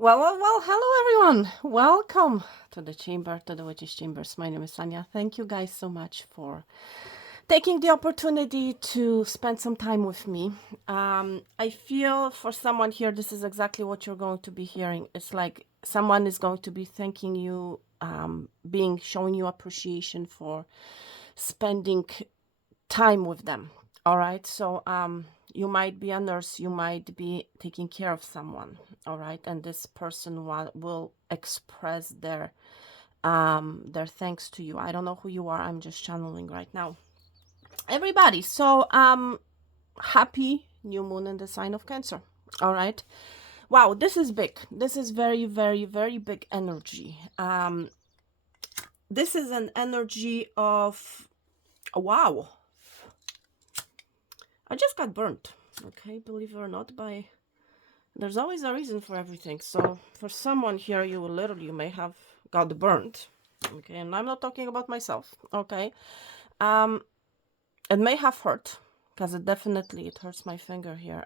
Well, hello everyone. Welcome to the chamber, to the Witch's Chambers. My name is Sanya. Thank you guys so much for taking the opportunity to spend some time with me. I feel for someone here, this is exactly what you're going to be hearing. It's like someone is going to be thanking you, showing you appreciation for spending time with them. All right. So you might be a nurse, you might be taking care of someone. All right. And this person will express their thanks to you. I don't know who you are. I'm just channeling right now. Everybody. So happy new moon in the sign of Cancer. All right. Wow, this is big. This is very, very, very big energy. This is an energy of wow. I just got burnt. Okay, believe it or not, there's always a reason for everything. So for someone here, you may have got burnt. Okay, and I'm not talking about myself. Okay, it may have hurt because it hurts my finger here.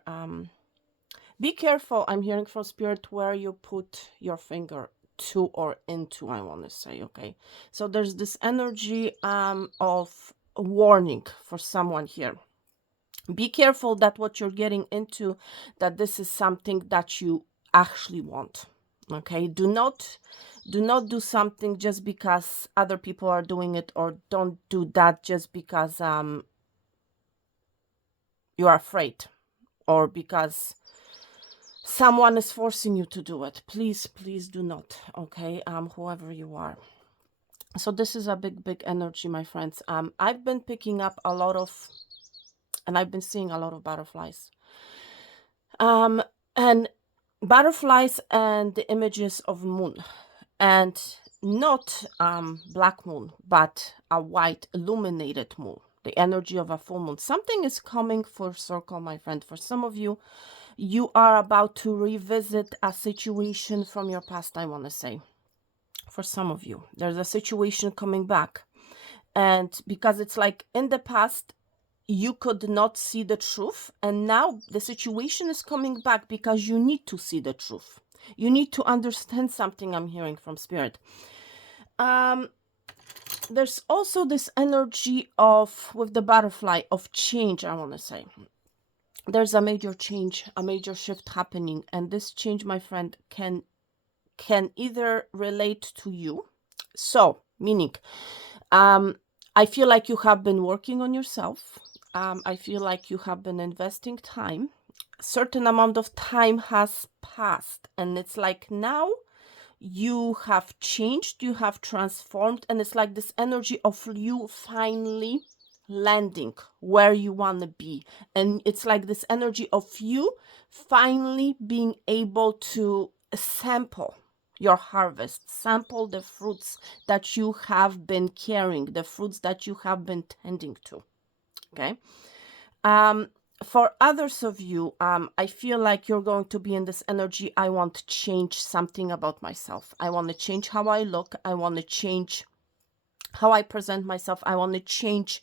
Be careful. I'm hearing from spirit where you put your finger to or into. I want to say. Okay, so there's this energy of warning for someone here. Be careful that what you're getting into, that this is something that you actually want. Okay, do not do something just because other people are doing it, or don't do that just because you are afraid, or because someone is forcing you to do it. Please do not. Okay, whoever you are. So this is a big energy, my friends. I've been picking up a lot of, and I've been seeing a lot of butterflies. And butterflies and the images of moon, and not black moon, but a white illuminated moon, the energy of a full moon. Something is coming full circle, my friend. For some of you, you are about to revisit a situation from your past, I want to say. For some of you, there's a situation coming back, and because it's like in the past you could not see the truth, and now the situation is coming back because you need to see the truth. You need to understand something. I'm hearing from spirit. There's also this energy of, with the butterfly, of change, I want to say. There's a major change, a major shift happening, and this change, my friend, can either relate to you. So meaning I feel like you have been working on yourself. I feel like you have been investing time. A certain amount of time has passed, and it's like now you have changed, you have transformed, and it's like this energy of you finally landing where you want to be. And it's like this energy of you finally being able to sample your harvest, sample the fruits that you have been carrying, the fruits that you have been tending to. Okay. For others of you, I feel like you're going to be in this energy. I want to change something about myself. I want to change how I look. I want to change how I present myself. I want to change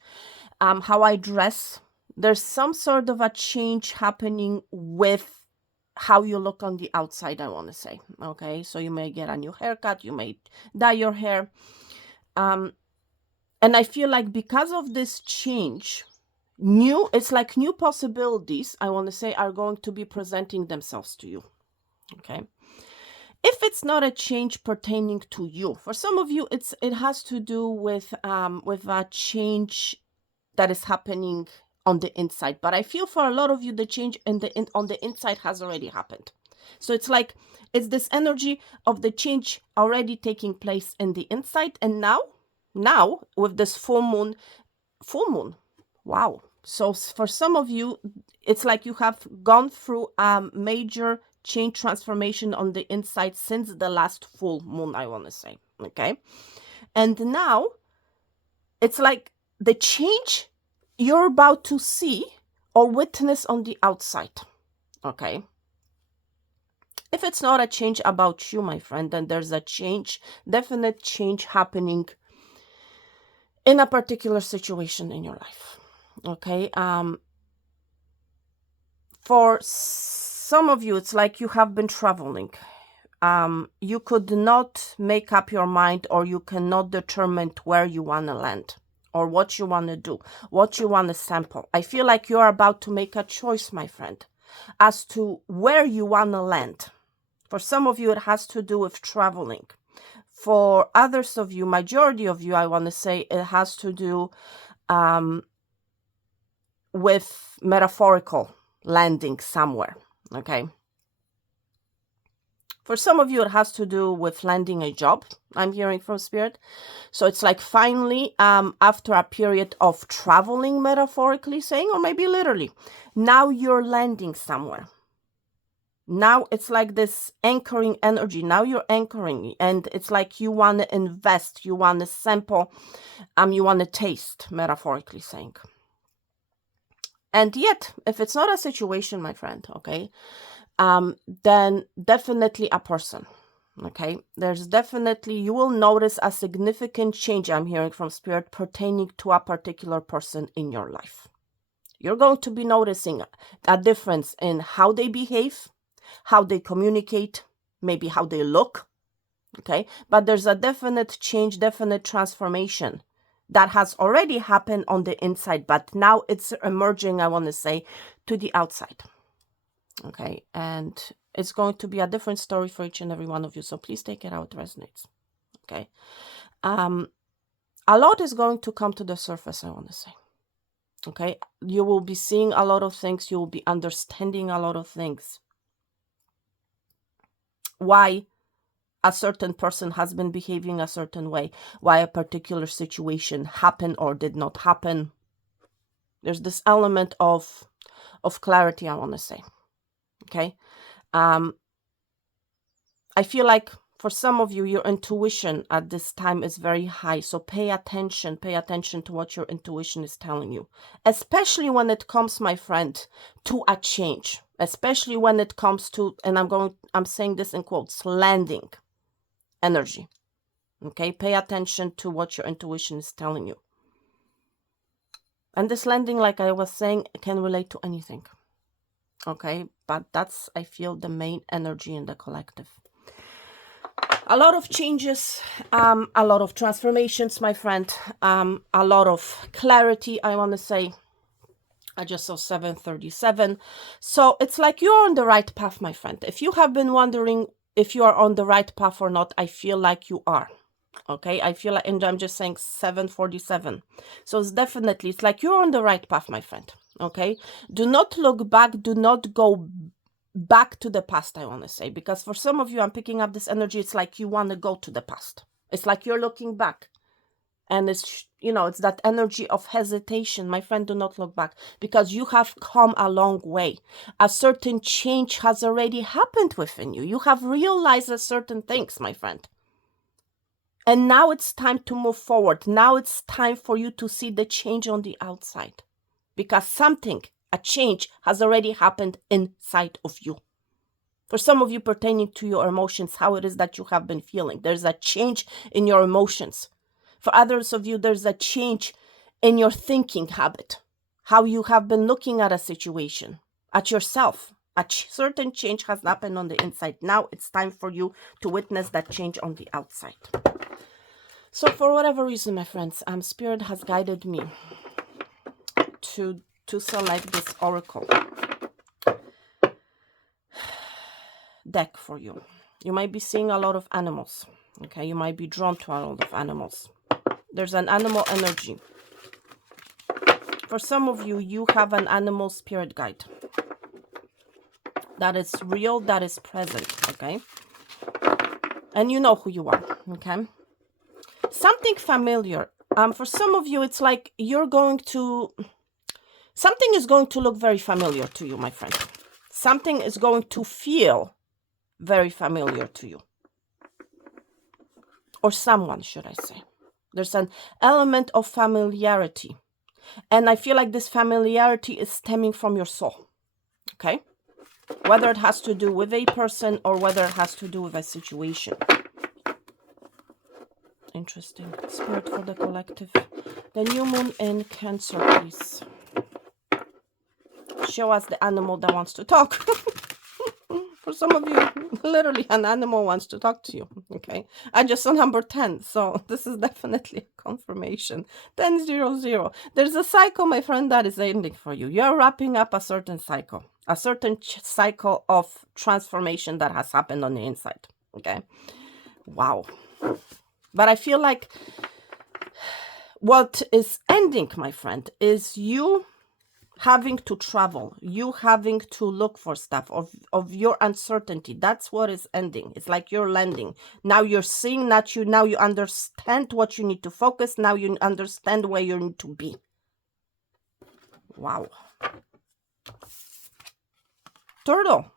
how I dress. There's some sort of a change happening with how you look on the outside, I want to say. Okay, so you may get a new haircut, you may dye your hair. And I feel like because of this change, it's like new possibilities, I want to say, are going to be presenting themselves to you. Okay. If it's not a change pertaining to you, for some of you, it has to do with a change that is happening on the inside. But I feel for a lot of you, the change on the inside has already happened. So it's like it's this energy of the change already taking place in the inside, and now with this full moon, wow. So for some of you, it's like you have gone through a major change, transformation on the inside since the last full moon, I want to say. Okay. And now it's like the change you're about to see or witness on the outside. Okay. If it's not a change about you, my friend, then there's a definite change happening in a particular situation in your life. Okay. For some of you, it's like you have been traveling. you could not make up your mind, or you cannot determine where you want to land or what you want to do, what you want to sample. I feel like you're about to make a choice, my friend, as to where you want to land. For some of you, it has to do with traveling. For others of you, majority of you, I want to say it has to do with metaphorical landing somewhere, okay? For some of you, it has to do with landing a job, I'm hearing from Spirit. So it's like finally, after a period of traveling, metaphorically saying, or maybe literally, now you're landing somewhere. Now it's like this anchoring energy. Now you're anchoring, and it's like you want to invest, you want to sample, you want to taste, metaphorically saying. And yet, if it's not a situation, my friend, okay, then definitely a person, okay? There's definitely, you will notice a significant change, I'm hearing from Spirit, pertaining to a particular person in your life. You're going to be noticing a difference in how they behave, how they communicate, maybe how they look, okay? But there's a definite change, definite transformation that has already happened on the inside, but now it's emerging, I want to say, to the outside. Okay, and it's going to be a different story for each and every one of you, so please take it how it resonates. Okay, a lot is going to come to the surface, I want to say. Okay, you will be seeing a lot of things, you will be understanding a lot of things. Why a certain person has been behaving a certain way, why a particular situation happened or did not happen. There's this element of clarity, I want to say. Okay, I feel like for some of you, your intuition at this time is very high. So pay attention to what your intuition is telling you, especially when it comes, my friend, to a change, especially when it comes to, and I'm saying this in quotes, landing energy. Okay, pay attention to what your intuition is telling you. And this landing, like I was saying, can relate to anything. Okay, but that's, I feel, the main energy in the collective. A lot of changes, a lot of transformations, my friend, a lot of clarity, I want to say. I just saw 737. So it's like you're on the right path, my friend. If you have been wondering if you are on the right path or not, I feel like you are. Okay, I feel like, and I'm just saying 747. So it's definitely, it's like you're on the right path, my friend. Okay, do not look back, do not go back to the past, I want to say, because for some of you, I'm picking up this energy, it's like you want to go to the past. It's like you're looking back, and it's, you know, it's that energy of hesitation. My friend, do not look back, because you have come a long way. A certain change has already happened within you. You have realized certain things, my friend. And now it's time to move forward. Now it's time for you to see the change on the outside, because something, a change, has already happened inside of you. For some of you, pertaining to your emotions, how it is that you have been feeling. There's a change in your emotions. For others of you, there's a change in your thinking habit, how you have been looking at a situation, at yourself. A certain change has happened on the inside. Now it's time for you to witness that change on the outside. So for whatever reason, my friends, Spirit has guided me to select this oracle deck for you. You might be seeing a lot of animals. Okay, you might be drawn to a lot of animals. There's an animal energy. For some of you, you have an animal spirit guide that is real, that is present, okay? And you know who you are, okay? Something familiar. For some of you, it's like you're going to... Something is going to look very familiar to you, my friend. Something is going to feel very familiar to you. Or someone, should I say. There's an element of familiarity. And I feel like this familiarity is stemming from your soul. Okay? Whether it has to do with a person or whether it has to do with a situation. Interesting. Spirit for the collective. The new moon in Cancer, please. Show us the animal that wants to talk. For some of you, literally an animal wants to talk to you. Okay. I just saw number 10. So this is definitely a confirmation. 1000. There's a cycle, my friend, that is ending for you. You're wrapping up a certain cycle, a certain cycle of transformation that has happened on the inside. Okay. Wow. But I feel like what is ending, my friend, is you having to travel, you having to look for stuff of your uncertainty. That's what is ending. It's like you're landing. Now you're seeing that now you understand what you need to focus. Now you understand where you need to be. Wow. Turtle.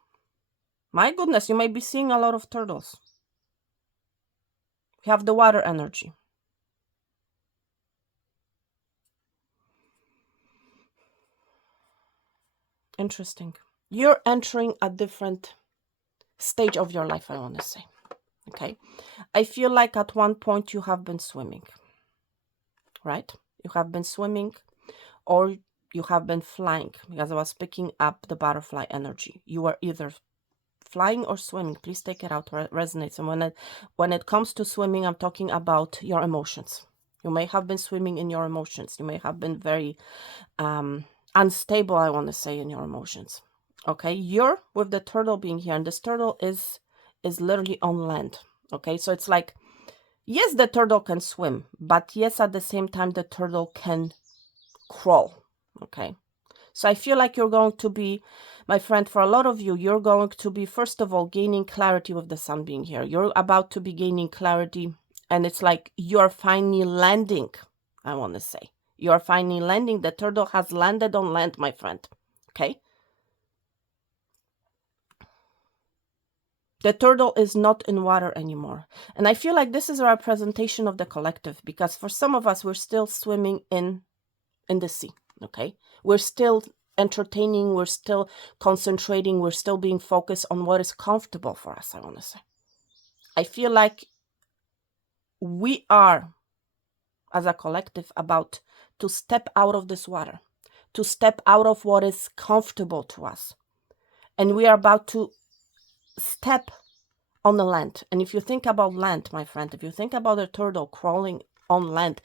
My goodness, you might be seeing a lot of turtles. You have the water energy. Interesting. You're entering a different stage of your life, I want to say. Okay. I feel like at one point you have been swimming, right? You have been swimming, or you have been flying, because I was picking up the butterfly energy. You are either flying or swimming. Please take it out where it resonates. And when it comes to swimming, I'm talking about your emotions. You may have been swimming in your emotions. You may have been very unstable, I want to say, in your emotions. Okay, you're with the turtle being here, and this turtle is literally on land. Okay, so it's like, yes, the turtle can swim, but yes, at the same time, the turtle can crawl. Okay, so I feel like you're going to be, my friend, for a lot of you, you're going to be, first of all, gaining clarity with the sun being here. You're about to be gaining clarity, and it's like you're finally landing, I want to say. You're finally landing. The turtle has landed on land, my friend. Okay? The turtle is not in water anymore. And I feel like this is a representation of the collective, because for some of us, we're still swimming in the sea. Okay? We're still entertaining, we're still concentrating, we're still being focused on what is comfortable for us, I want to say. I feel like we are, as a collective, about to step out of this water, to step out of what is comfortable to us. And we are about to step on the land. And if you think about land, my friend, if you think about a turtle crawling on land,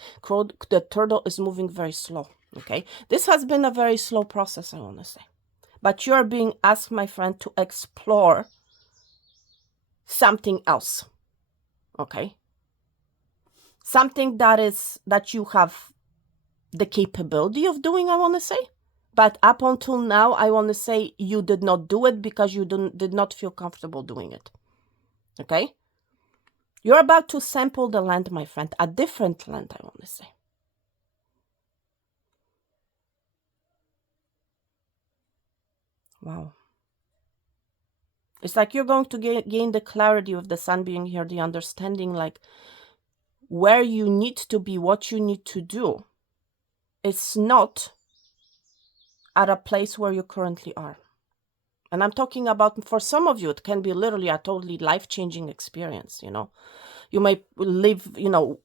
the turtle is moving very slow. Okay, this has been a very slow process, I want to say, but you're being asked, my friend, to explore something else. Okay, something that you have the capability of doing, I want to say, but up until now, I want to say, you did not do it because you did not feel comfortable doing it. Okay, you're about to sample the land, my friend, a different land, I want to say. Wow. It's like you're going to gain the clarity of the sun being here, the understanding, like where you need to be, what you need to do. It's not at a place where you currently are. And I'm talking about, for some of you, it can be literally a totally life-changing experience, you know. You may live, you know,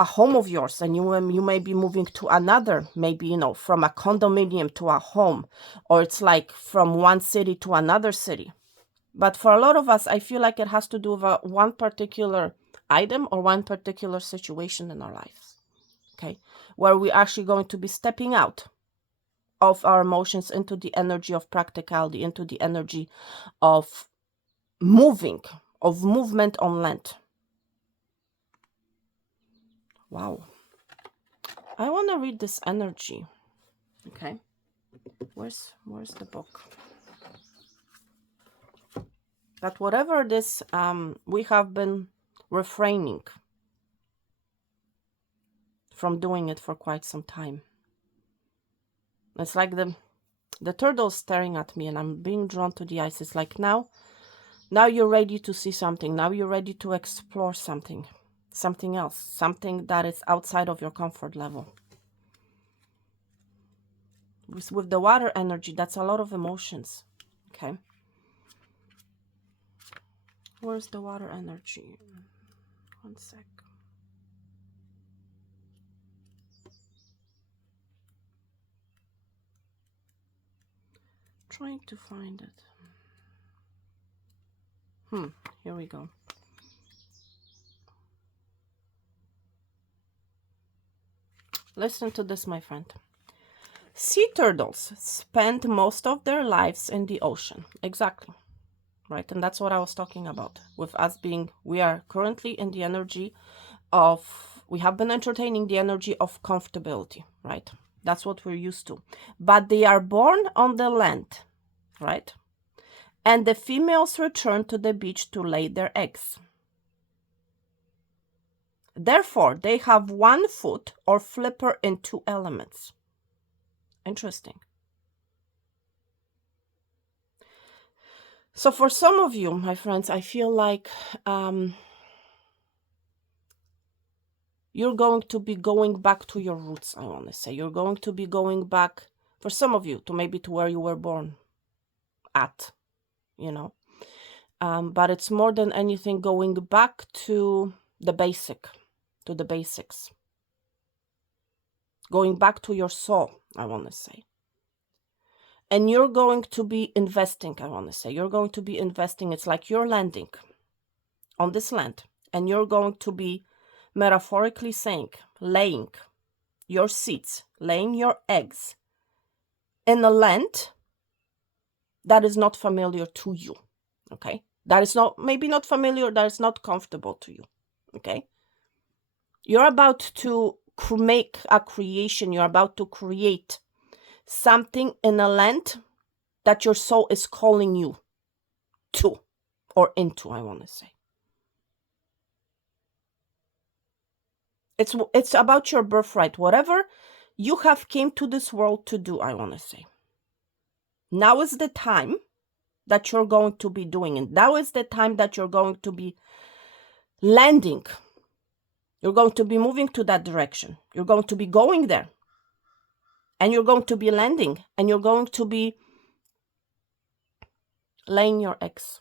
a home of yours, and you may be moving to another, maybe, you know, from a condominium to a home, or it's like from one city to another city. But for a lot of us, I feel like it has to do with one particular item or one particular situation in our lives, okay, where we're actually going to be stepping out of our emotions into the energy of practicality, into the energy of movement on land. Wow. I want to read this energy. Okay. Where's the book? That whatever this we have been refraining from doing it for quite some time. It's like the turtle's staring at me, and I'm being drawn to the ice. It's like now you're ready to see something. Now you're ready to explore something else, something that is outside of your comfort level. With the water energy, that's a lot of emotions. Okay. Where's the water energy? One sec. Trying to find it. Here we go. Listen to this, my friend. Sea turtles spend most of their lives in the ocean. Exactly. Right. And that's what I was talking about with us being, we are currently in the energy of, we have been entertaining the energy of comfortability, right? That's what we're used to. But they are born on the land, right? And the females return to the beach to lay their eggs. Therefore, they have one foot or flipper in two elements. Interesting. So for some of you, my friends, I feel like you're going to be going back to your roots, I want to say. You're going to be going back, for some of you, to maybe to where you were born at, you know. But it's more than anything going back to the basics. Going back to your soul, I want to say. And you're going to be investing, I want to say. You're going to be investing. It's like you're landing on this land. And you're going to be, metaphorically saying, laying your seeds, laying your eggs in a land that is not familiar to you, okay? That is not, maybe not familiar, that is not comfortable to you, okay? You're about to make a creation. You're about to create something in a land that your soul is calling you to or into, I want to say. It's about your birthright, whatever you have came to this world to do, I want to say. Now is the time that you're going to be doing it. Now is the time that you're going to be landing. You're going to be moving to that direction. You're going to be going there. And you're going to be landing. And you're going to be laying your eggs,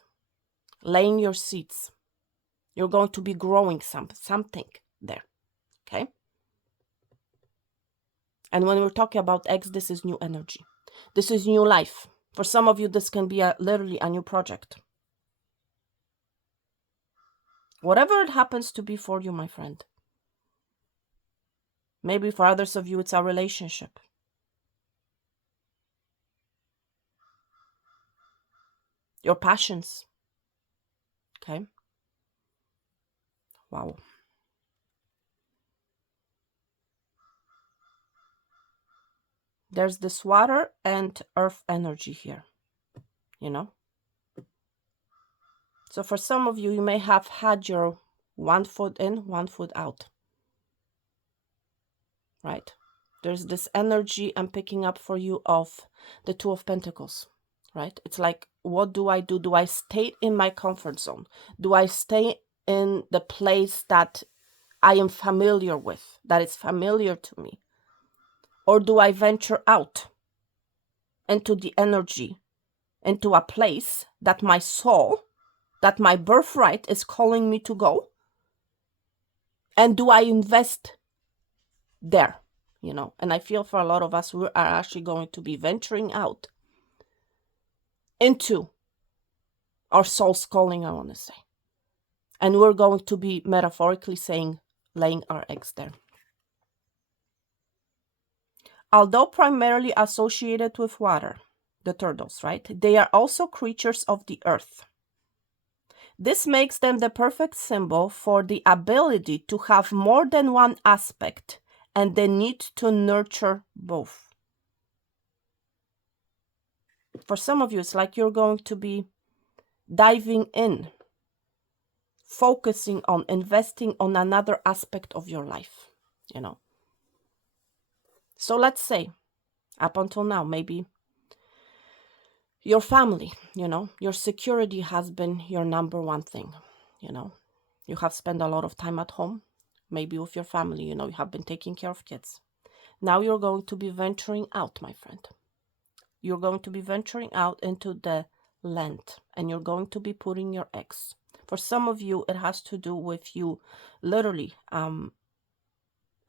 laying your seeds. You're going to be growing something there. Okay? And when we're talking about eggs, this is new energy. This is new life. For some of you, this can be literally a new project. Whatever it happens to be for you, my friend. Maybe for others of you, it's a relationship. Your passions. Okay? Wow. There's this water and earth energy here, you know? So for some of you, you may have had your 1 foot in, 1 foot out, right? There's this energy I'm picking up for you of the Two of Pentacles, right? It's like, what do I do? Do I stay in my comfort zone? Do I stay in the place that I am familiar with, that is familiar to me? Or do I venture out into the energy, into a place that my soul, that my birthright is calling me to go? And do I invest there? You know, and I feel for a lot of us, we are actually going to be venturing out into our soul's calling, I want to say. And we're going to be, metaphorically saying, laying our eggs there. Although primarily associated with water, the turtles, right? They are also creatures of the earth. This makes them the perfect symbol for the ability to have more than one aspect and the need to nurture both. For some of you, it's like you're going to be diving in, focusing on, investing on another aspect of your life, you know. So let's say, up until now, maybe your family, you know, your security has been your number one thing, you know. You have spent a lot of time at home, maybe with your family, you know, you have been taking care of kids. Now you're going to be venturing out, my friend. You're going to be venturing out into the land and you're going to be putting your eggs. For some of you, it has to do with you literally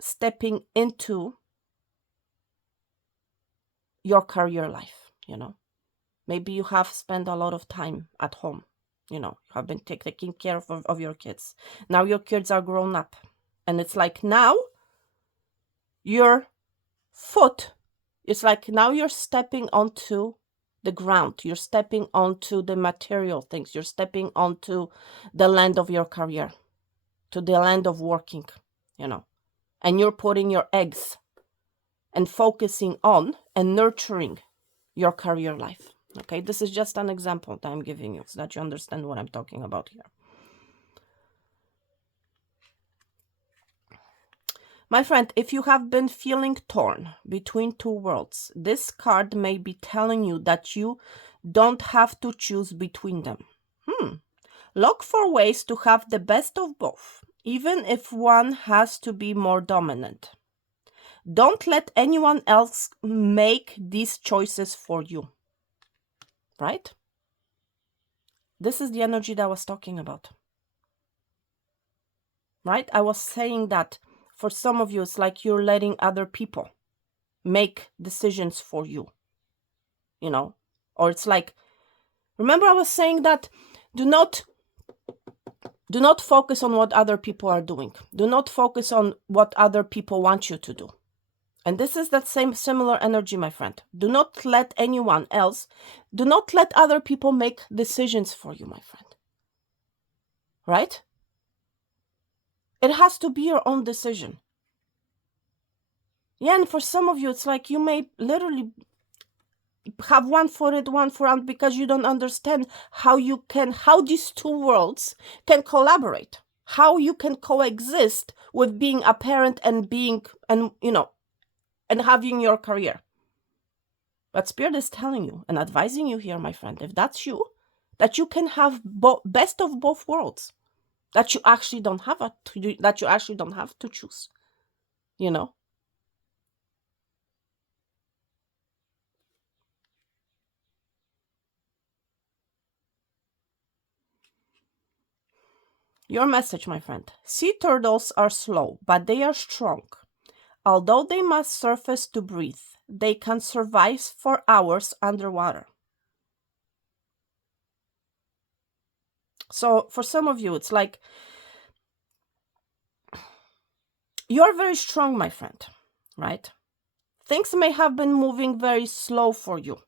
stepping into your career life, you know. Maybe you have spent a lot of time at home You know, you have been taking care of your kids. Now your kids are grown up. And it's like now your foot, it's like now you're stepping onto the ground. You're stepping onto the material things. You're stepping onto the land of your career, to the land of working, you know. And you're putting your eggs and focusing on and nurturing your career life. Okay, this is just an example that I'm giving you so that you understand what I'm talking about here. My friend, if you have been feeling torn between two worlds, this card may be telling you that you don't have to choose between them. Look for ways to have the best of both, even if one has to be more dominant. Don't let anyone else make these choices for you. Right? This is the energy that I was talking about. Right? I was saying that for some of you, it's like you're letting other people make decisions for you. You know? Or it's like, remember I was saying that do not focus on what other people are doing. Do not focus on what other people want you to do. And this is that same similar energy, my friend. Do not let anyone else, do not let other people make decisions for you, my friend. Right? It has to be your own decision. Yeah, and for some of you, it's like you may literally have one foot in, one foot out because you don't understand how these two worlds can collaborate, how you can coexist with being a parent and being, and you know, and having your career. But Spirit is telling you and advising you here, my friend, if that's you, that you can have best of both worlds, that you actually don't have to choose, you know. Your message, my friend. Sea turtles are slow, but they are strong. Although they must surface to breathe, they can survive for hours underwater. So for some of you, it's like you're very strong, my friend, right? Things may have been moving very slow for you,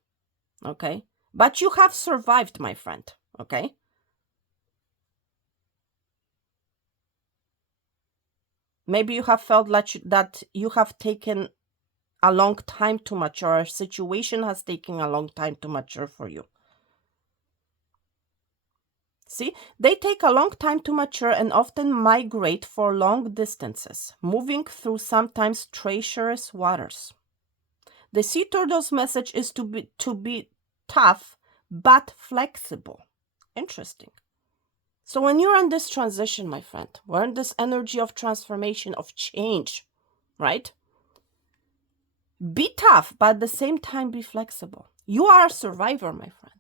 okay? But you have survived, my friend, okay? Maybe you have felt that you have taken a long time to mature, a situation has taken a long time to mature for you. See, they take a long time to mature and often migrate for long distances, moving through sometimes treacherous waters. The sea turtle's message is to be tough but flexible. Interesting. So when you're in this transition, my friend, we're in this energy of transformation, of change, right? Be tough, but at the same time be flexible. You are a survivor, my friend,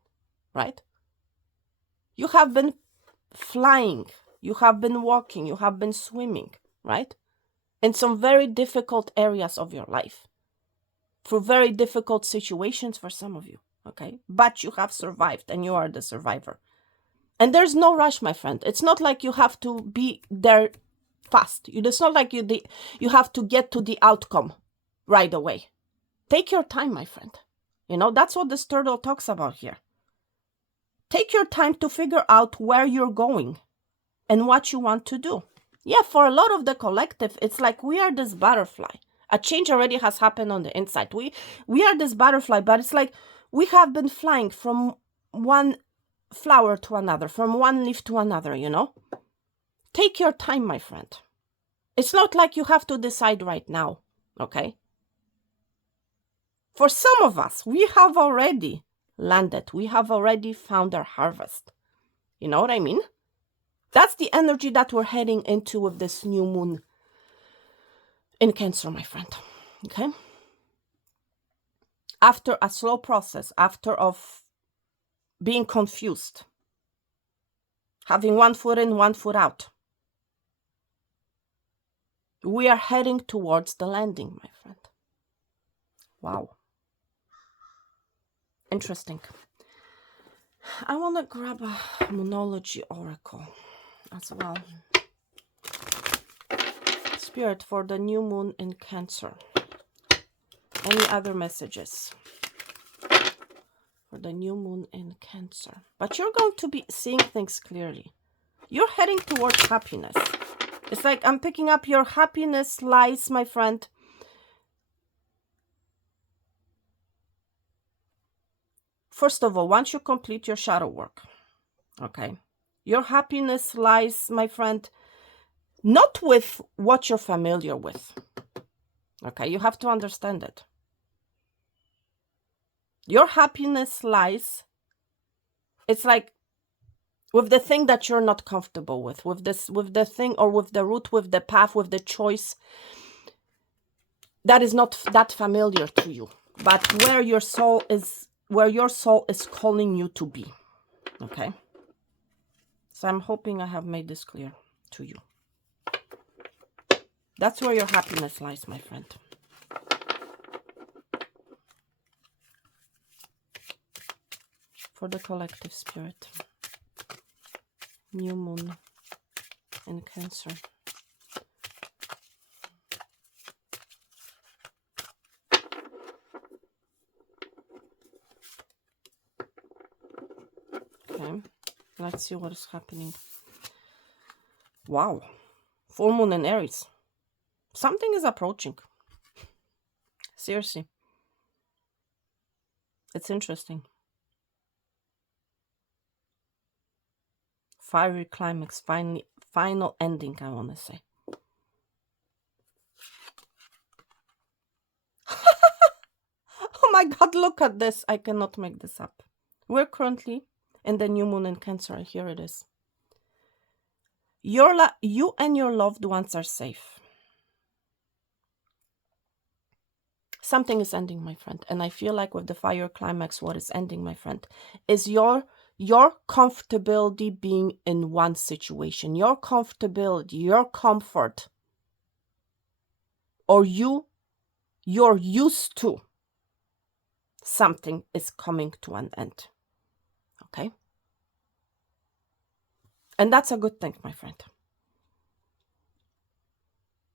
right? You have been flying, you have been walking, you have been swimming, right? In some very difficult areas of your life, through very difficult situations for some of you, okay? But you have survived and you are the survivor. And there's no rush, my friend. It's not like you have to be there fast. It's not like you have to get to the outcome right away. Take your time, my friend. You know, that's what this turtle talks about here. Take your time to figure out where you're going and what you want to do. Yeah, for a lot of the collective, it's like we are this butterfly. A change already has happened on the inside. We are this butterfly, but it's like we have been flying from one flower to another, from one leaf to another, you know? Take your time, my friend. It's not like you have to decide right now, okay? For some of us, we have already landed. We have already found our harvest. You know what I mean? That's the energy that we're heading into with this new moon in Cancer, my friend. Okay? After a slow process, after of being confused, having one foot in, one foot out, we are heading towards the landing, my friend. Wow. Interesting. I want to grab a Moonology Oracle as well. Spirit, for the new moon in Cancer. Any other messages for the new moon in Cancer? But you're going to be seeing things clearly. You're heading towards happiness. It's like I'm picking up your happiness lies, my friend. First of all, once you complete your shadow work, okay, your happiness lies, my friend, not with what you're familiar with. Okay, you have to understand it. Your happiness lies, it's like with the thing that you're not comfortable with the thing, or with the route, with the path, with the choice that is not that familiar to you, but where your soul is calling you to be. Okay, so I'm hoping I have made this clear to you. That's where your happiness lies, my friend. For the collective, Spirit, new moon in Cancer. Okay, let's see what is happening. Wow, full moon in Aries. Something is approaching. Seriously, it's interesting. Fiery climax, final ending, I want to say. Oh my God, look at this. I cannot make this up. We're currently in the new moon in Cancer. Here it is. You and your loved ones are safe. Something is ending, my friend. And I feel like with the fire climax, what is ending, my friend, is your comfortability being in one situation. Your comfortability, your comfort, or you're used to something is coming to an end. Okay? And that's a good thing, my friend.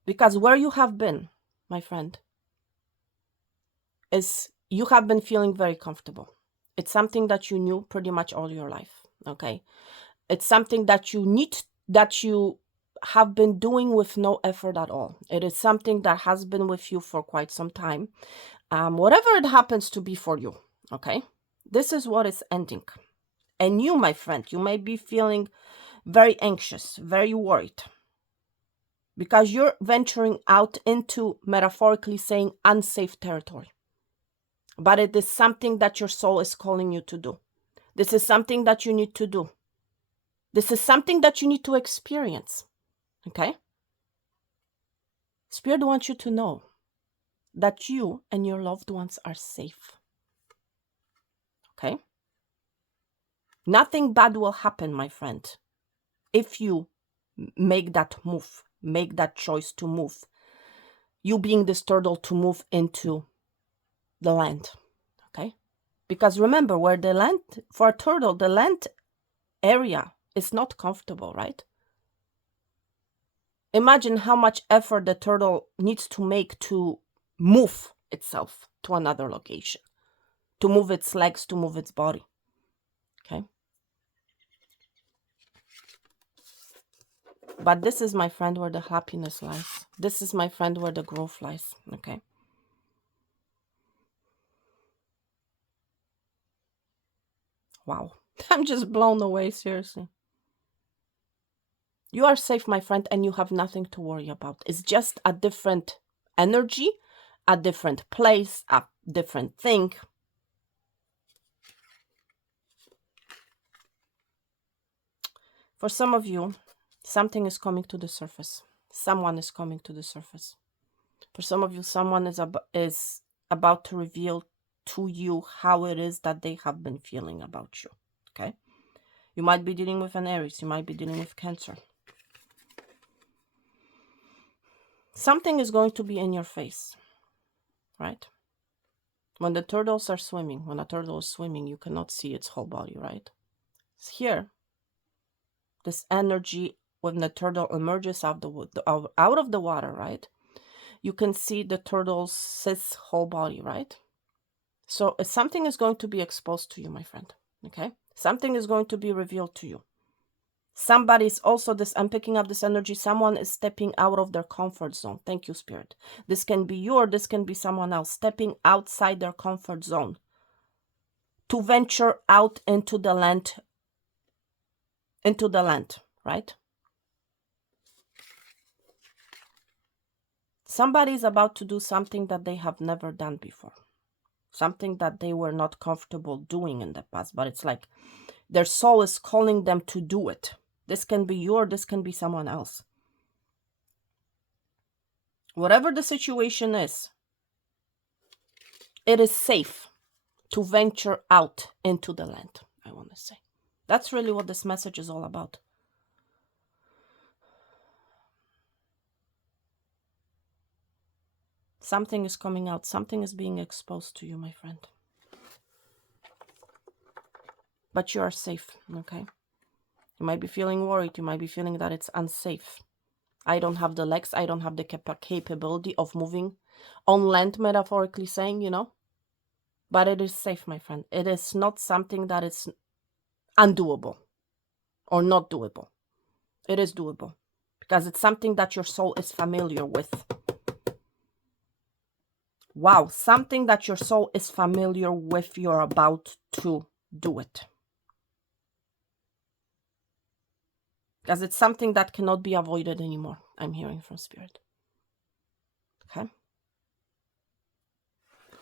Because where you have been, my friend, is you have been feeling very comfortable. It's something that you knew pretty much all your life. Okay? It's something that you have been doing with no effort at all. It is something that has been with you for quite some time. Whatever it happens to be for you. Okay? This is what is ending. And you, my friend, you may be feeling very anxious, very worried, because you're venturing out into, metaphorically saying, unsafe territory. But it is something that your soul is calling you to do. This is something that you need to do. This is something that you need to experience. Okay? Spirit wants you to know that you and your loved ones are safe. Okay? Nothing bad will happen, my friend, if you make that move, make that choice to move. You being this turtle to move into the land. Okay? Because remember, where the land, for a turtle, the land area is not comfortable, right? Imagine how much effort the turtle needs to make to move itself to another location, to move its legs, to move its body. Okay? But this is, my friend, where the happiness lies. This is, my friend, where the growth lies. Okay? Wow. I'm just blown away, seriously. You are safe, my friend, and you have nothing to worry about. It's just a different energy, a different place, a different thing. For some of you, something is coming to the surface. Someone is coming to the surface. For some of you, someone is about to reveal to you how it is that they have been feeling about you. Okay? You might be dealing with an Aries. You might be dealing with Cancer. Something is going to be in your face, right? When the turtles are swimming, when a turtle is swimming, you cannot see its whole body, right? Here, this energy when the turtle emerges out of the water, right? You can see the turtle's whole body, right? So something is going to be exposed to you, my friend. Okay? Something is going to be revealed to you. Somebody's also this, I'm picking up this energy. Someone is stepping out of their comfort zone. Thank you, Spirit. This can be you or this can be someone else stepping outside their comfort zone to venture out into the land, right? Somebody is about to do something that they have never done before. Something that they were not comfortable doing in the past, but it's like their soul is calling them to do it. This can be you or this can be someone else. Whatever the situation is, it is safe to venture out into the land, I want to say. That's really what this message is all about. Something is coming out. Something is being exposed to you, my friend. But you are safe, okay? You might be feeling worried. You might be feeling that it's unsafe. I don't have the legs. I don't have the capability of moving on land, metaphorically saying, you know. But it is safe, my friend. It is not something that is undoable or not doable. It is doable because it's something that your soul is familiar with. Wow, something that your soul is familiar with, you're about to do it. Because it's something that cannot be avoided anymore, I'm hearing from Spirit. Okay?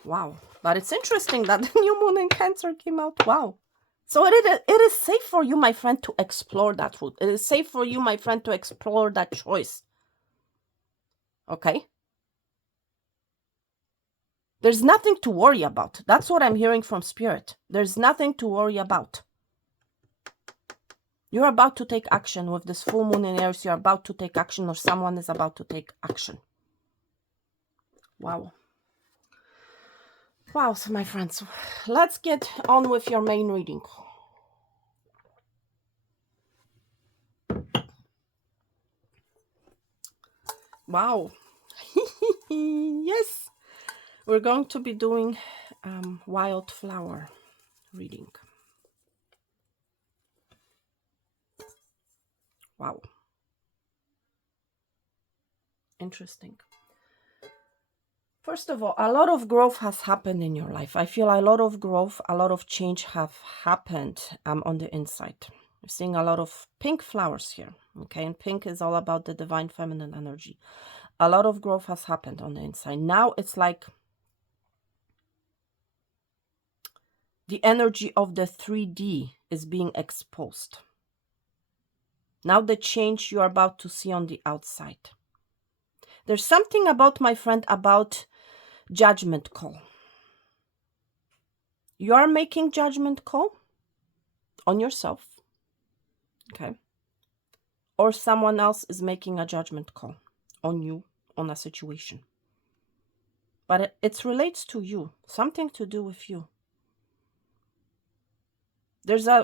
Wow. But it's interesting that the new moon in Cancer came out. Wow. So it is safe for you, my friend, to explore that route. It is safe for you, my friend, to explore that choice. Okay? There's nothing to worry about. That's what I'm hearing from Spirit. There's nothing to worry about. You're about to take action with this full moon in Aries. You're about to take action, or someone is about to take action. Wow. Wow, so my friends, let's get on with your main reading. Wow. Yes. We're going to be doing wildflower reading. Wow. Interesting. First of all, a lot of growth has happened in your life. I feel a lot of growth, a lot of change have happened on the inside. We're seeing a lot of pink flowers here. Okay, and pink is all about the divine feminine energy. A lot of growth has happened on the inside. Now it's like the energy of the 3D is being exposed. Now the change you are about to see on the outside. There's something about, my friend, about judgment call. You are making judgment call on yourself, okay? Or someone else is making a judgment call on you, on a situation. But it relates to you, something to do with you.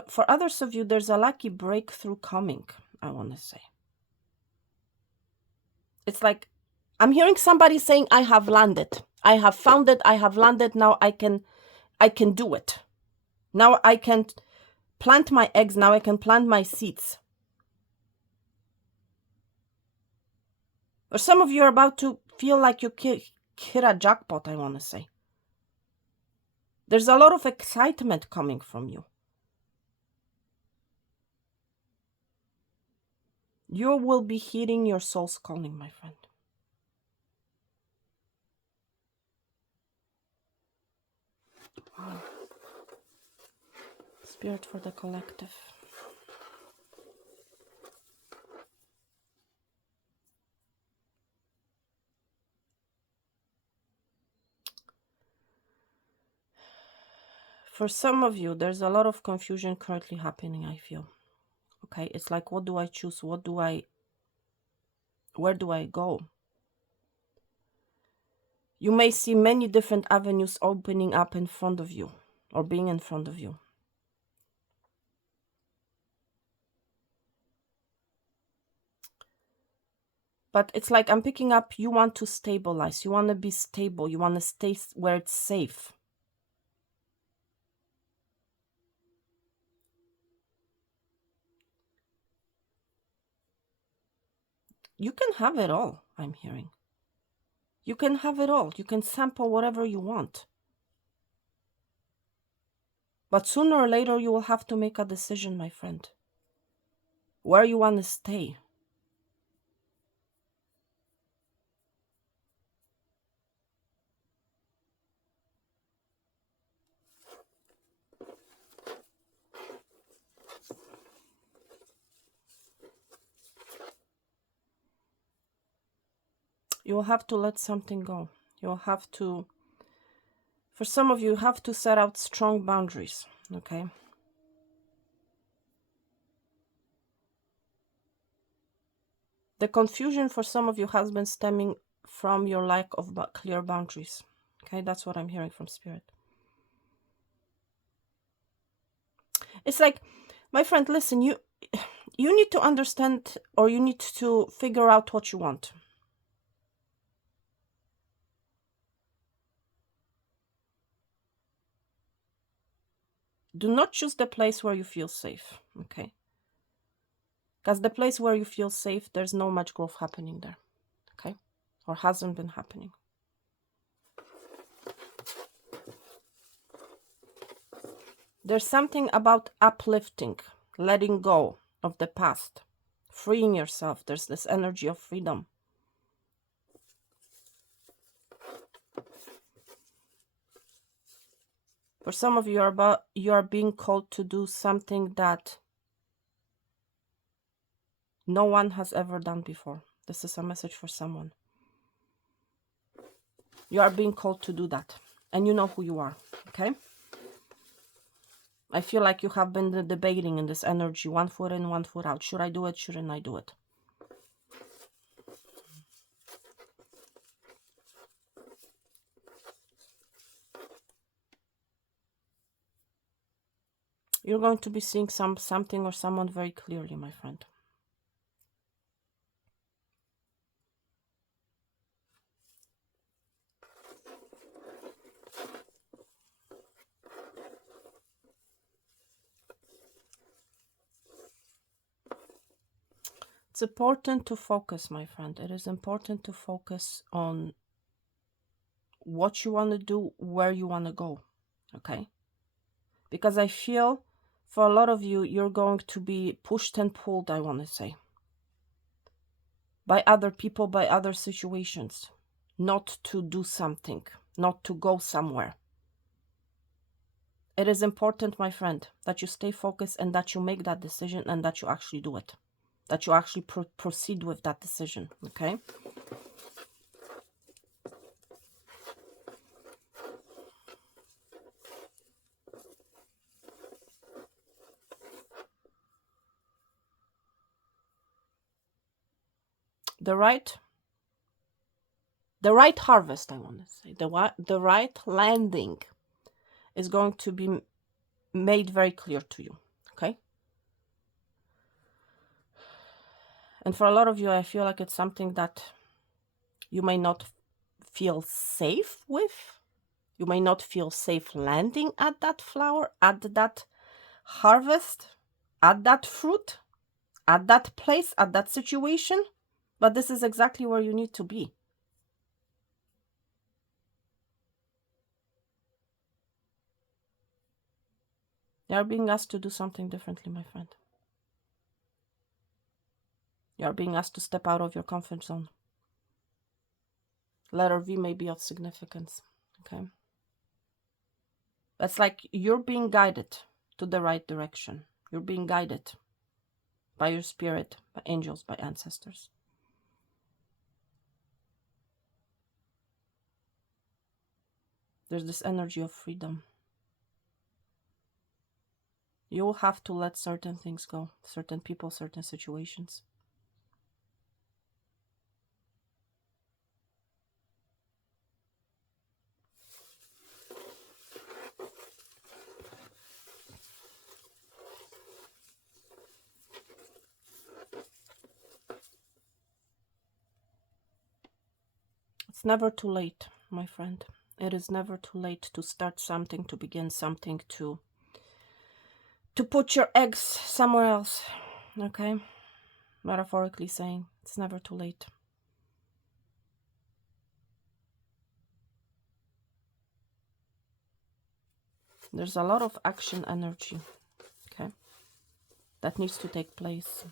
For others of you, there's a lucky breakthrough coming, I want to say. It's like, I'm hearing somebody saying, I have landed. I have found it. I have landed. Now I can do it. Now I can plant my eggs. Now I can plant my seeds. Or some of you are about to feel like you hit a jackpot, I want to say. There's a lot of excitement coming from you. You will be heeding your soul's calling, my friend. Wow. Spirit for the collective. For some of you, there's a lot of confusion currently happening, I feel. Okay, it's like, what do I choose? Where do I go? You may see many different avenues opening up in front of you or being in front of you. But it's like I'm picking up, you want to stabilize, you want to be stable, you want to stay where it's safe. You can have it all, I'm hearing. You can have it all. You can sample whatever you want. But sooner or later, you will have to make a decision, my friend. Where you want to stay. You will have to let something go. You'll have to, for some of you, have to set out strong boundaries, okay? The confusion for some of you has been stemming from your lack of clear boundaries, okay? That's what I'm hearing from Spirit. It's like, my friend, listen, you need to understand, or you need to figure out what you want. Do not choose the place where you feel safe, okay? Because the place where you feel safe, there's no much growth happening there, okay? Or hasn't been happening. There's something about uplifting, letting go of the past, freeing yourself. There's this energy of freedom. For some of you, you are being called to do something that no one has ever done before. This is a message for someone. You are being called to do that, and you know who you are, okay? I feel like you have been debating in this energy, 1 foot in, 1 foot out. Should I do it? Shouldn't I do it? You're going to be seeing something or someone very clearly, my friend. It's important to focus, my friend. It is important to focus on what you want to do, where you want to go, okay? Because I feel for a lot of you, you're going to be pushed and pulled, I want to say, by other people, by other situations, not to do something, not to go somewhere. It is important, my friend, that you stay focused and that you make that decision and that you actually do it, that you actually proceed with that decision, okay? The right harvest, I want to say, the right landing is going to be made very clear to you, okay? And for a lot of you, I feel like it's something that you may not feel safe with. You may not feel safe landing at that flower, at that harvest, at that fruit, at that place, at that situation. But this is exactly where you need to be. You are being asked to do something differently, my friend. You are being asked to step out of your comfort zone. Letter V may be of significance, okay? It's like you're being guided to the right direction. You're being guided by your spirit, by angels, by ancestors. There's this energy of freedom. You'll have to let certain things go, certain people, certain situations. It's never too late, my friend. It is never too late to start something, to begin something, to put your eggs somewhere else, okay? Metaphorically saying, it's never too late. There's a lot of action energy, okay, that needs to take place.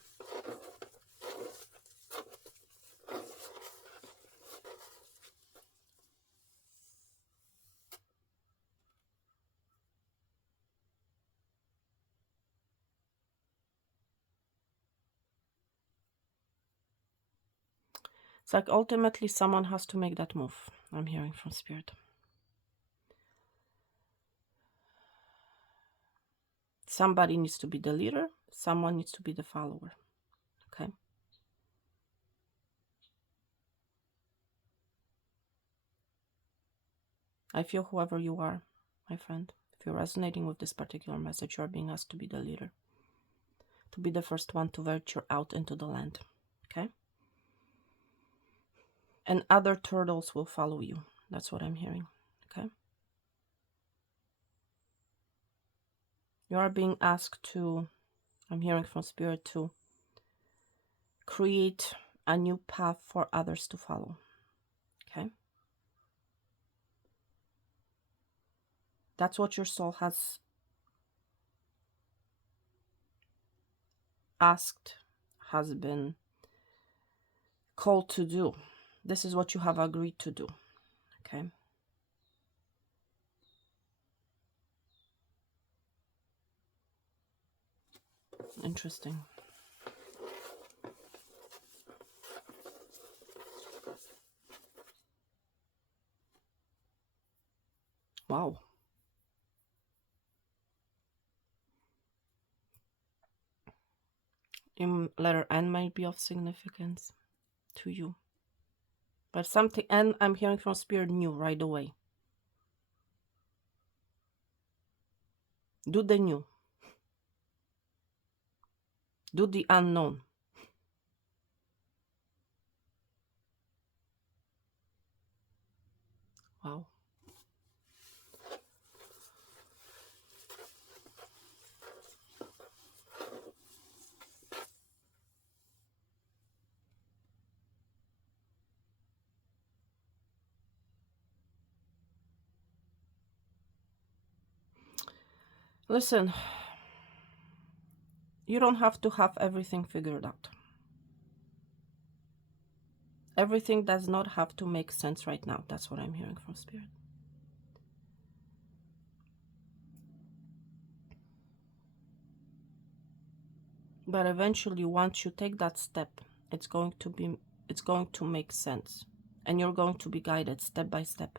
It's like ultimately someone has to make that move, I'm hearing from Spirit. Somebody needs to be the leader, someone needs to be the follower, okay? I feel whoever you are, my friend, if you're resonating with this particular message, you are being asked to be the leader, to be the first one to venture out into the land, okay? And other turtles will follow you. That's what I'm hearing, okay? You are being asked to, I'm hearing from Spirit, to create a new path for others to follow, okay? That's what your soul has asked, has been called to do. This is what you have agreed to do, okay? Interesting. Wow. Letter N might be of significance to you. But something, and I'm hearing from Spirit, new right away. Do the new. Do the unknown. Wow. Listen, you don't have to have everything figured out. Everything does not have to make sense right now. That's what I'm hearing from Spirit. But eventually, once you take that step, it's going to make sense. And you're going to be guided step by step.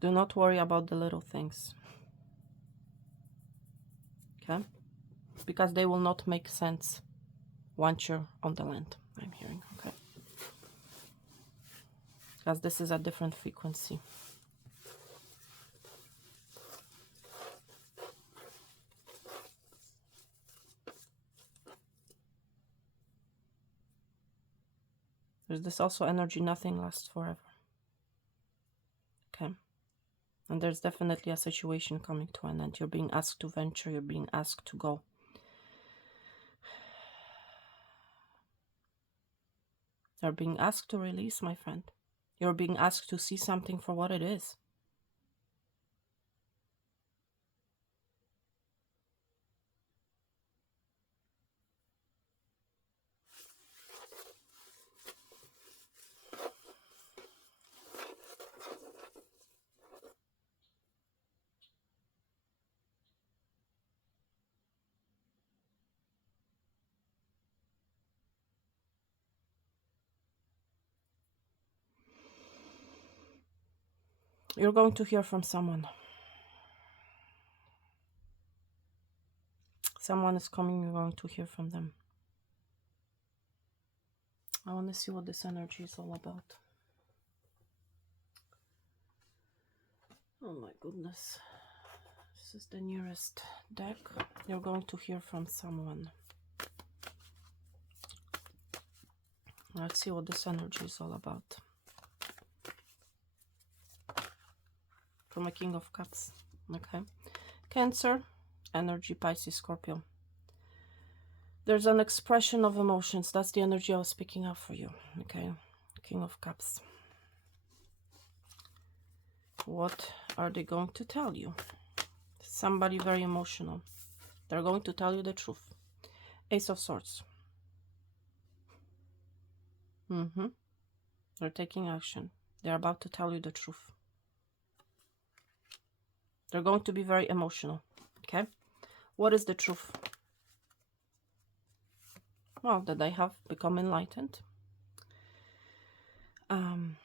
Do not worry about the little things. Okay? Because they will not make sense once you're on the land, I'm hearing, okay? Because this is a different frequency. There's this also energy, nothing lasts forever. Okay? And there's definitely a situation coming to an end. You're being asked to venture, you're being asked to go. You're being asked to release, my friend. You're being asked to see something for what it is. You're going to hear from someone. Someone is coming, you're going to hear from them. I want to see what this energy is all about. Oh my goodness. This is the nearest deck. You're going to hear from someone. Let's see what this energy is all about. From a King of Cups. Okay. Cancer, energy, Pisces, Scorpio. There's an expression of emotions. That's the energy I was picking up for you. Okay. King of Cups. What are they going to tell you? Somebody very emotional. They're going to tell you the truth. Ace of Swords. They're taking action. They're about to tell you the truth. They're going to be very emotional. Okay. What is the truth? Well, that they have become enlightened. And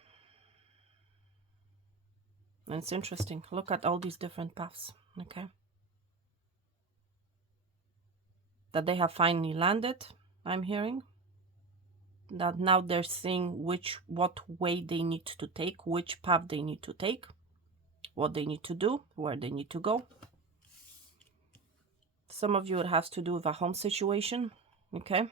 it's interesting. Look at all these different paths. Okay. That they have finally landed, I'm hearing. That now they're seeing what way they need to take, which path they need to take, what they need to do, where they need to go. Some of you, it has to do with a home situation. Okay.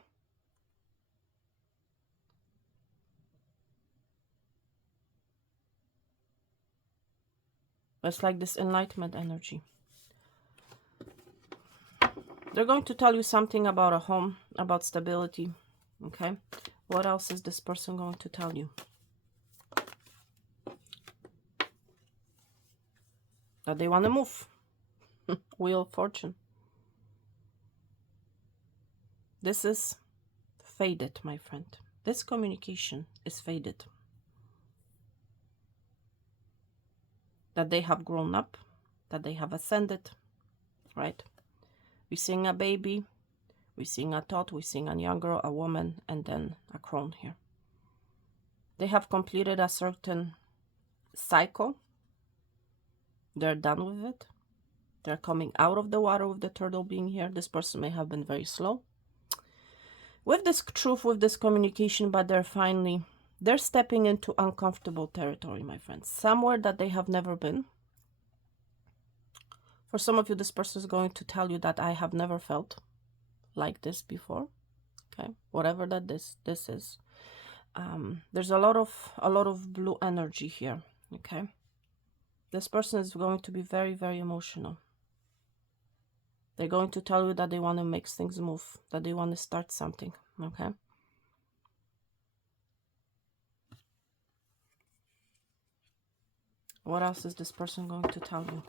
It's like this enlightenment energy. They're going to tell you something about a home, about stability. Okay. What else is this person going to tell you? That they want to move. Wheel of Fortune. This is faded, my friend. This communication is faded. That they have grown up, that they have ascended, right? We're seeing a baby, we're seeing a tot, we're seeing a young girl, a woman, and then a crone here. They have completed a certain cycle. They're done with it. They're coming out of the water with the turtle being here. This person may have been very slow with this truth, with this communication, but they're stepping into uncomfortable territory, my friends. Somewhere that they have never been. For some of you, this person is going to tell you that I have never felt like this before. Okay, whatever that this is. There's a lot of blue energy here. Okay, this person is going to be very, very emotional. They're going to tell you that they want to make things move, that they want to start something. Okay. What else is this person going to tell you?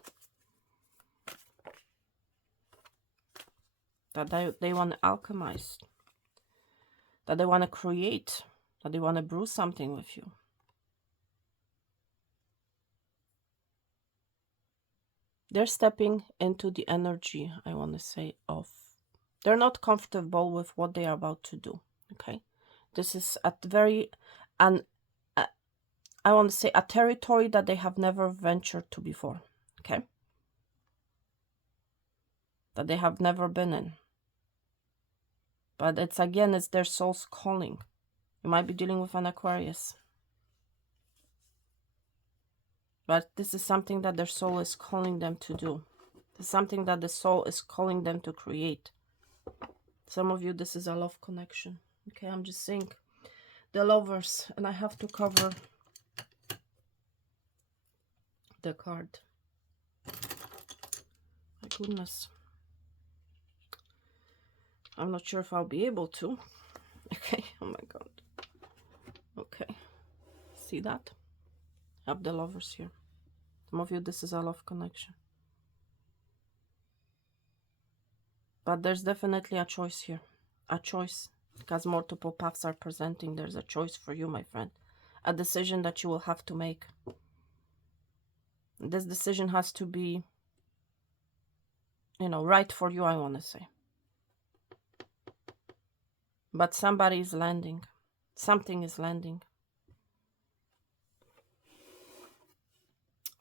That they want to alchemize, that they want to create, that they want to brew something with you. They're stepping into the energy, I want to say, of they're not comfortable with what they are about to do. Okay, this is at very I want to say a territory that they have never ventured to before. Okay, that they have never been in. But it's their soul's calling. You might be dealing with an Aquarius. But this is something that their soul is calling them to do. It's something that the soul is calling them to create. Some of you, this is a love connection. Okay, I'm just saying the Lovers, and I have to cover the card. My goodness. I'm not sure if I'll be able to. Okay, oh my god. Okay, see that? I have the Lovers here. Some of you, this is a love connection. But there's definitely a choice here. A choice. Because multiple paths are presenting. There's a choice for you, my friend. A decision that you will have to make. This decision has to be, right for you, I want to say. But somebody is landing. Something is landing.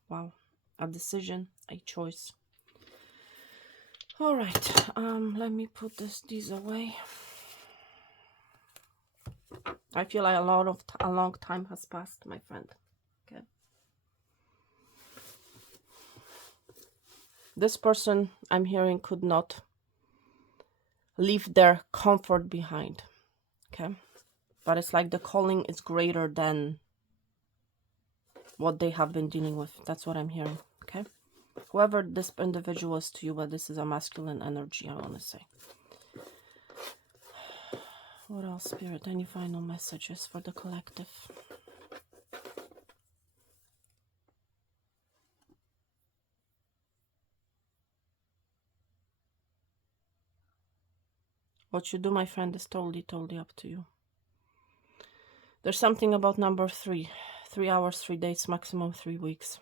Wow. A decision, a choice. All right. Let me put these away. I feel like a long time has passed, my friend. Okay. This person, I'm hearing, could not leave their comfort behind. Okay. But it's like the calling is greater than what they have been dealing with. That's what I'm hearing. Okay. Whoever this individual is to you, but this is a masculine energy, I want to say. What else, Spirit? Any final messages for the collective? What you do, my friend, is totally up to you. There's something about number 3. 3 hours, 3 days, maximum 3 weeks.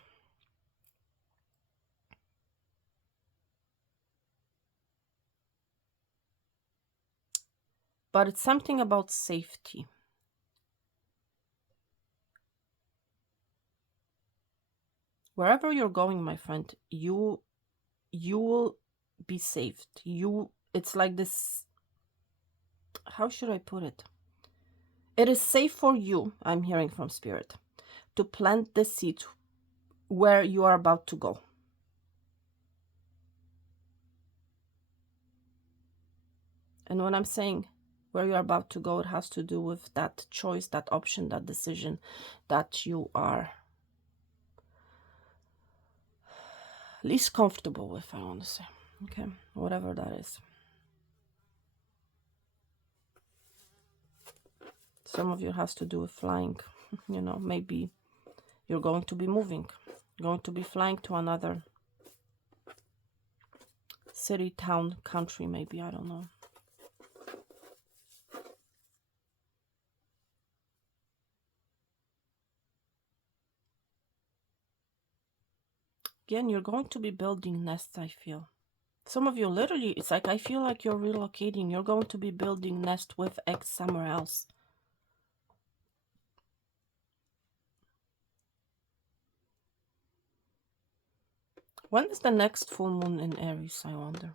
But it's something about safety. Wherever you're going, my friend, you will be saved. It's like this, how should I put it? It is safe for you, I'm hearing from Spirit, to plant the seed where you are about to go. And when I'm saying where you're about to go, it has to do with that choice, that option, that decision that you are least comfortable with, I want to say. Okay, whatever that is. Some of you has to do with flying. You know, maybe you're going to be moving, going to be flying to another city, town, country, maybe, I don't know. Again, you're going to be building nests, I feel. Some of you literally, it's like, I feel like you're relocating. You're going to be building nest with eggs somewhere else. When is the next full moon in Aries, I wonder?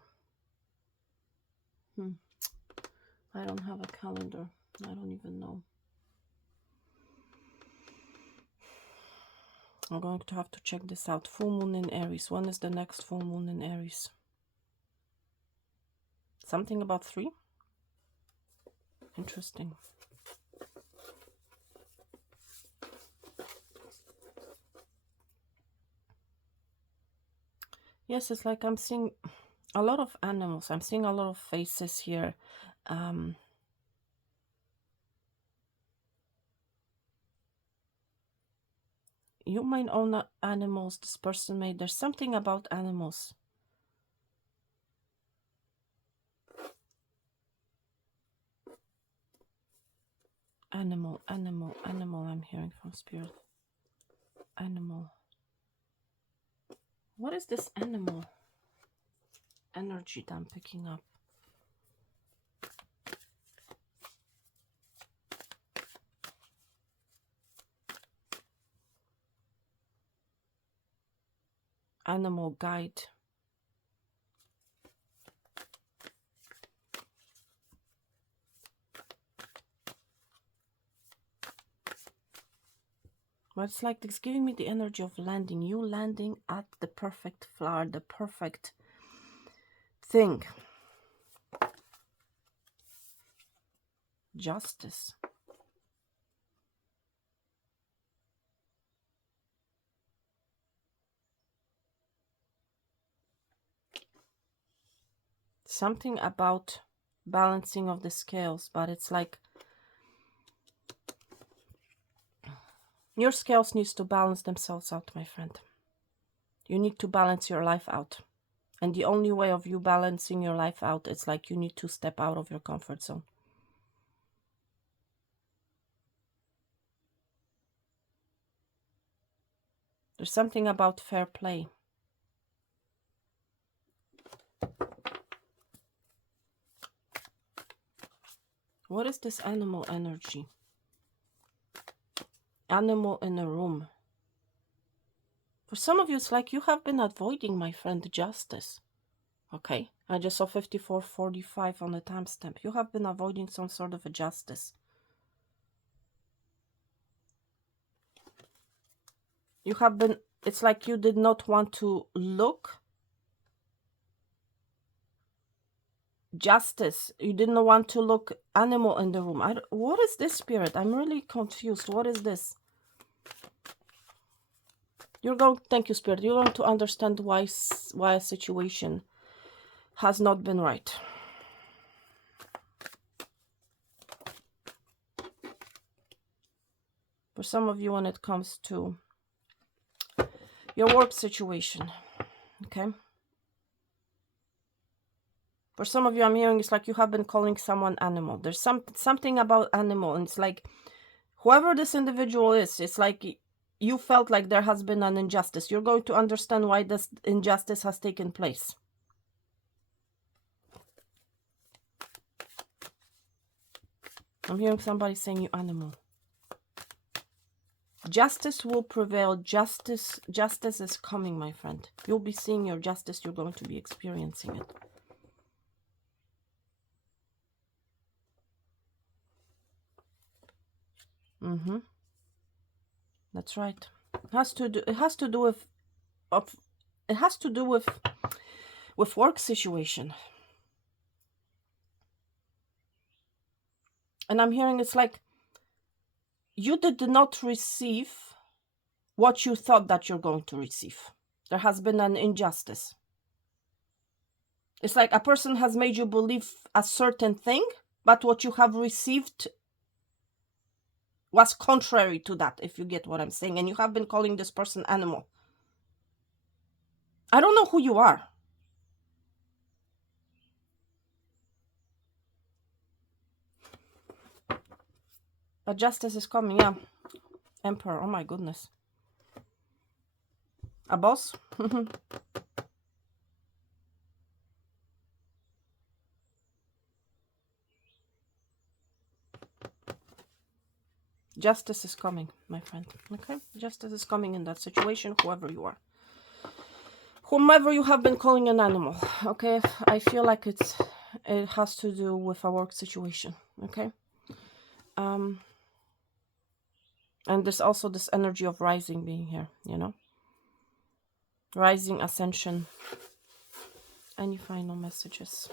I don't have a calendar. I don't even know. I'm going to have to check this out. Full moon in Aries. When is the next full moon in Aries? Something about 3? Interesting. Yes, it's like I'm seeing a lot of animals. I'm seeing a lot of faces here. You might own animals. This person may. There's something about animals. Animal. I'm hearing from Spirit. Animal. What is this animal energy that I'm picking up? Animal guide. But it's like it's giving me the energy of landing. You landing at the perfect flower, the perfect thing. Justice. Something about balancing of the scales, but it's like your scales needs to balance themselves out, my friend. You need to balance your life out. And the only way of you balancing your life out, it's like you need to step out of your comfort zone. There's something about fair play. What is this animal energy? Animal in a room. For some of you, it's like you have been avoiding, my friend, justice. Okay, I just saw 54:45 on the timestamp. You have been avoiding some sort of a justice. You have been, it's like you did not want to look Justice. You didn't want to look animal in the room. What is this, Spirit? I'm really confused. What is this? Thank you, Spirit. You're going to understand why a situation has not been right. For some of you, when it comes to your work situation, okay? For some of you, I'm hearing it's like you have been calling someone animal. There's something about animal, and it's like whoever this individual is, it's like you felt like there has been an injustice. You're going to understand why this injustice has taken place. I'm hearing somebody saying you animal. Justice will prevail. Justice is coming, my friend. You'll be seeing your justice. You're going to be experiencing it. That's right. It has to do with work situation. And I'm hearing it's like you did not receive what you thought that you're going to receive. There has been an injustice. It's like a person has made you believe a certain thing, but what you have received was contrary to that, if you get what I'm saying. And you have been calling this person animal. I don't know who you are. But justice is coming, yeah. Emperor, oh my goodness. A boss? Justice is coming, my friend. Okay? Justice is coming in that situation, whoever you are. Whomever you have been calling an animal. Okay? I feel like it has to do with a work situation. Okay? And there's also this energy of rising being here, you know? Rising, ascension. Any final messages?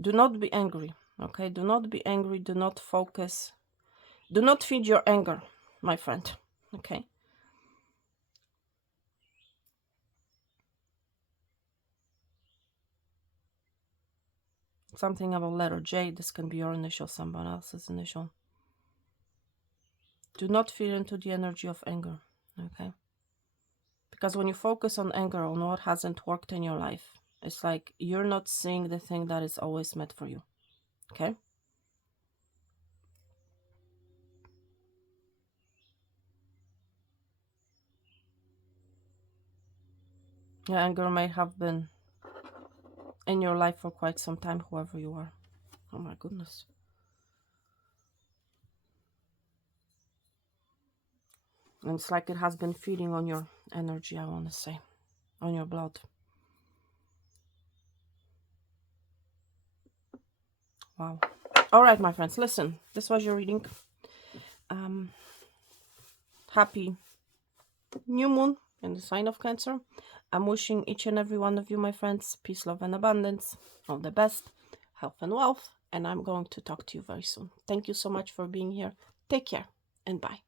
Do not be angry, okay? Do not be angry. Do not focus. Do not feed your anger, my friend, okay? Something about letter J. This can be your initial, someone else's initial. Do not feed into the energy of anger, okay? Because when you focus on anger, on what hasn't worked in your life, it's like you're not seeing the thing that is always meant for you, okay? Yeah, anger may have been in your life for quite some time, whoever you are. Oh my goodness. And it's like it has been feeding on your energy, I want to say, on your blood. Wow. All right, my friends, listen, this was your reading. Happy new moon in the sign of Cancer. I'm wishing each and every one of you, my friends, peace, love, and abundance. All the best, health and wealth. And I'm going to talk to you very soon. Thank you so much for being here. Take care and bye.